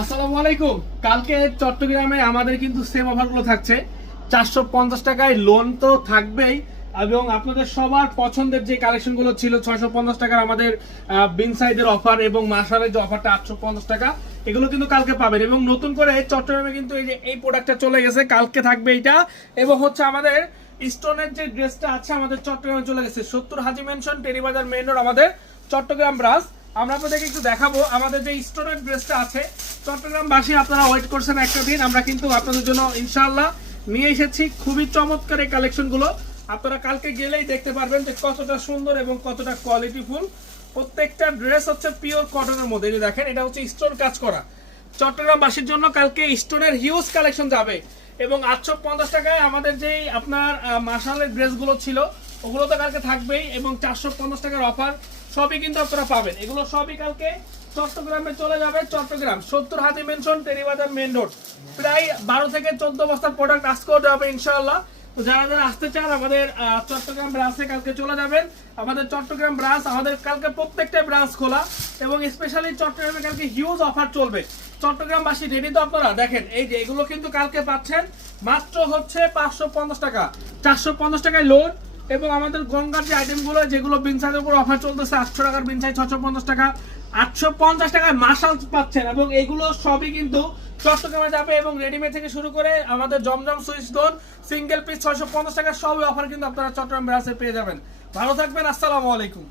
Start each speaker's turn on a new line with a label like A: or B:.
A: আসসালামু আলাইকুম। কালকে চট্টগ্রামে আমাদের কিন্তু সেম অফারগুলো থাকছে। চারশো পঞ্চাশ টাকায় লোন তো থাকবেই, এবং আপনাদের সবার পছন্দের যে কালেকশনগুলো ছিল, ছয়শো পঞ্চাশ টাকার আমাদের বিন সাইজের অফার এবং মাসারের যে অফারটা আটশো পঞ্চাশ টাকা, এগুলো কিন্তু কালকে পাবেন। এবং নতুন করে চট্টগ্রামে কিন্তু এই যে এই প্রোডাক্টটা চলে গেছে, কালকে থাকবে এটা এবং হচ্ছে আমাদের স্টোনের যে ড্রেসটা আছে, আমাদের চট্টগ্রামে চলে গেছে। সত্তর Haji mansion Terribazar main road আমাদের চট্টগ্রাম ব্রাঞ্চ আমরা আপনাদেরকে একটু দেখাবো, আমাদের যে স্টোনের ড্রেসটা আছে চট্টগ্রামবাসী আপনারা ওয়েট করছেন একটা দিন, আমরা কিন্তু আপনাদের জন্য ইনশাল্লাহ নিয়ে এসেছি খুবই চমৎকার এই কালেকশনগুলো আপনারা কালকে গেলেই দেখতে পারবেন যে কতটা সুন্দর এবং কতটা কোয়ালিটিফুল প্রত্যেকটা ড্রেস হচ্ছে পিওর কটনের মধ্যে, এই দেখেন, এটা হচ্ছে স্টোন কাজ করা। চট্টগ্রামবাসীর জন্য কালকে স্টোনের হিউজ কালেকশন যাবে। এবং আটশো পঞ্চাশ টাকায় আমাদের যেই আপনার মার্শালের ড্রেসগুলো ছিল ওগুলো তো কালকে থাকবেই এবং চারশো পঞ্চাশ টাকার অফার সবই কিন্তু আপনারা পাবেন। এগুলো সবই কালকে চট্টগ্রামে চলে যাবে, চট্টগ্রাম সত্তর হাতি মেনশন টেরিবাজার মেন রোড প্রায় বারো থেকে চোদ্দ বস্তার প্রোডাক্ট আজকেও যাবে ইনশাআল্লাহ। তো যারা যারা আসতে চান, আমাদের চট্টগ্রাম ব্রাঞ্চে কালকে চলে যাবেন। আমাদের চট্টগ্রাম ব্রাঞ্চ আমাদের কালকে প্রত্যেকটা ব্রাঞ্চ খোলা এবং স্পেশালি চট্টগ্রামে কালকে হিউজ অফার চলবে। চট্টগ্রামবাসী রেডি তো আপনারা? দেখেন, এই যে এগুলো কিন্তু কালকে পাচ্ছেন মাত্র হচ্ছে পাঁচশো পঞ্চাশ টাকা। চারশো পঞ্চাশ টাকায় লোড এবং আমাদের গঙ্গার যে আইটেমগুলো যেগুলো বিনসাইজের উপর অফার চলতেছে, আটশো টাকার বিনসাইজ ছশো পঞ্চাশ টাকা, আটশো পঞ্চাশ টাকায় মাসাল পাচ্ছেন এবং এগুলো সবই কিন্তু চট্টগ্রামে যাবে এবং রেডিমেড থেকে শুরু করে আমাদের জমজম সুইচ ডোন সিঙ্গেল পিস ছশো পঞ্চাশ টাকা সবই অফার কিন্তু আপনারা চট্টগ্রাম ব্রাঞ্চে পেয়ে যাবেন। ভালো থাকবেন, আসসালামু আলাইকুম।